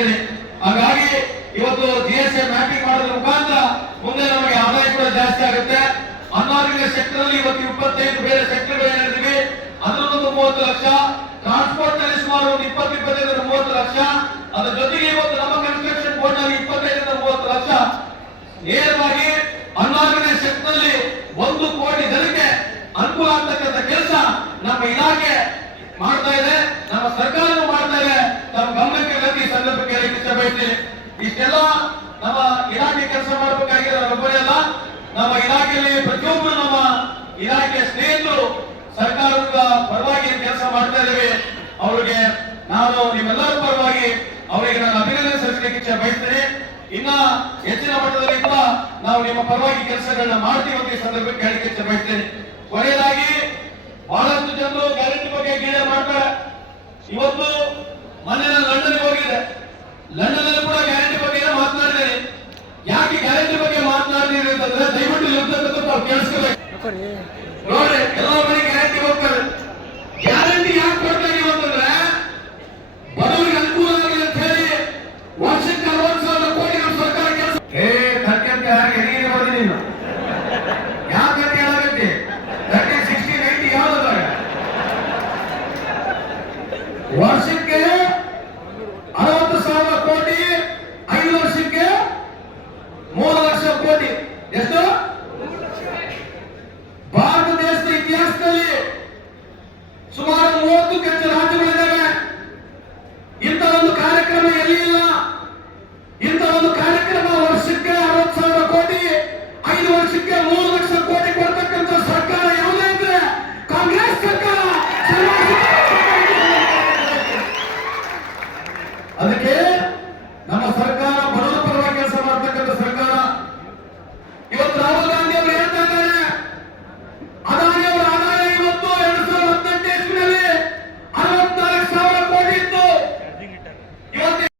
ಬಯಸ್ತೇನೆ ಹಾಗಾಗಿ ಇವತ್ತು ಜಿ ಎಸ್ ಎ ಮ್ಯಾಪಿಂಗ್ ಮಾಡೋದ್ರ ಮುಖಾಂತರ ಮುಂದೆ ನಮಗೆ ಆದಾಯ ಕೂಡ ಜಾಸ್ತಿ ಆಗುತ್ತೆ. ಅನಾರೋಗ್ಯ ಸೆಕ್ಟರ್ನಲ್ಲಿ ಇವತ್ತು ಇಪ್ಪತ್ತೈದು ಬೇರೆ ಸೆಕ್ಟರ್ ಏನಿದ್ದೀವಿ ಅದರಲ್ಲೊಂದು ಮೂವತ್ತು ಲಕ್ಷ. ಟ್ರಾನ್ಸ್ಪೋರ್ಟ್ನಲ್ಲಿ ಸುಮಾರು ಒಂದು ಇಪ್ಪತ್ತು ಇಪ್ಪತ್ತೈದರಿಂದ ಮೂವತ್ತು ಲಕ್ಷ. ಅದ್ರ ಜೊತೆಗೆ ಇವತ್ತು ನಮ್ಮ ಕನ್ಸ್ಟ್ರಕ್ಷನ್ ಬೋರ್ಡ್ನಲ್ಲಿ ಇಪ್ಪತ್ತೈದರಿಂದ ಮೂವತ್ತು ಲಕ್ಷ. ನೇರವಾಗಿ ಅನಾರೋಗ್ಯ ಸೆಕ್ಟರ್ನಲ್ಲಿ ಒಂದು ಕೋಟಿ ಜನಕ್ಕೆ ಅನುಕೂಲ ಆಗ್ತಕ್ಕಂಥ ಕೆಲಸ ನಮ್ಮ ಇಲಾಖೆ ಮಾಡ್ತಾ ಇದೆ. ನಮ್ಮ ಸರ್ಕಾರ ಕೆಲಸ ಮಾಡಬೇಕಾಗಿದೆ ಒಬ್ಬರೇ ಅಲ್ಲ. ನಮ್ಮ ಇಲಾಖೆಯಲ್ಲಿ ಪ್ರತಿಯೊಬ್ಬರು ನಮ್ಮ ಇಲಾಖೆಯ ಸ್ನೇಹಿತರು ಸರ್ಕಾರದ ಪರವಾಗಿ ಕೆಲಸ ಮಾಡ್ತಾ ಇದ್ದೇವೆ. ಅವರಿಗೆ ನಾನು ನಿಮ್ಮೆಲ್ಲರ ಪರವಾಗಿ ಅವರಿಗೆ ನಾನು ಅಭಿನಂದನೆ ಸಲ್ಲಿಸಲಿಕ್ಕೆ ಇಚ್ಛೆ ಬಯಸ್ತೇನೆ. ಇನ್ನ ಹೆಚ್ಚಿನ ಮಟ್ಟದಲ್ಲಿ ನಾವು ನಿಮ್ಮ ಪರವಾಗಿ ಕೆಲಸಗಳನ್ನ ಮಾಡ್ತೀವಿ ಅಂತ ಈ ಸಂದರ್ಭಕ್ಕೆ ಹೇಳಿಕೆ ಇಚ್ಛೆ ಬಯಸ್ತೇನೆ. ಕೊನೆಯದಾಗಿ ಬಹಳಷ್ಟು ಜನರು ಗ್ಯಾರಂಟಿ ಬಗ್ಗೆ ಗೀಳೆ ಮಾಡ್ತಾರೆ. ಇವತ್ತು ಮನೆಯ ಲಂಡನ್ಗೆ ಹೋಗಿದ್ದೆ ಲಂಡನ್ ಅಲ್ಲಿ ಕೂಡ ಗ್ಯಾರಂಟಿ ಬಗ್ಗೆ ಏನೋ ಮಾತನಾಡಿದ್ದೇನೆ ಯಾಕೆ ಗ್ಯಾರಂಟಿ ಬಗ್ಗೆ ಮಾತನಾಡಿದ್ರಿ ಅಂತಂದ್ರೆ ದಯವಿಟ್ಟು ಇರ್ತಕ್ಕಂಥ ತಾವು ಕೇಳಿಸ್ಕೋಬೇಕು ನೋಡ್ರಿ ಎಲ್ಲ ಮನೆ ಗ್ಯಾರಂಟಿ ಹೋಗ್ತಾರೆ ಗ್ಯಾರಂಟಿ ಯಾಕೆ ಕೊಡ್ತಾ ಇದೀವಿ ಅಂತಂದ್ರೆ ಬಡವರಿಗೆ ಅನುಕೂಲ ಆಗಲಿ ಅಂತ ಹೇಳಿ ವರ್ಷಕ್ಕೆ ಅರವತ್ತು ಸಾವಿರ ಕೋಟಿ ನಮ್ಮ ಸರ್ಕಾರ ಕೆಲಸ ಏ ತರ್ಕಂತ ಹಾಗೆ ನೀನು ಬರ್ದಿ ನೀನು. ಯಾಕೆ ಹೇಳಾಗತ್ತೆ ತರ್ಟಿ ಸಿಕ್ಸ್ಟಿ ನೈಂಟಿ ಯಾವ್ದು ವರ್ಷಕ್ಕೆ ಅದಕ್ಕೆ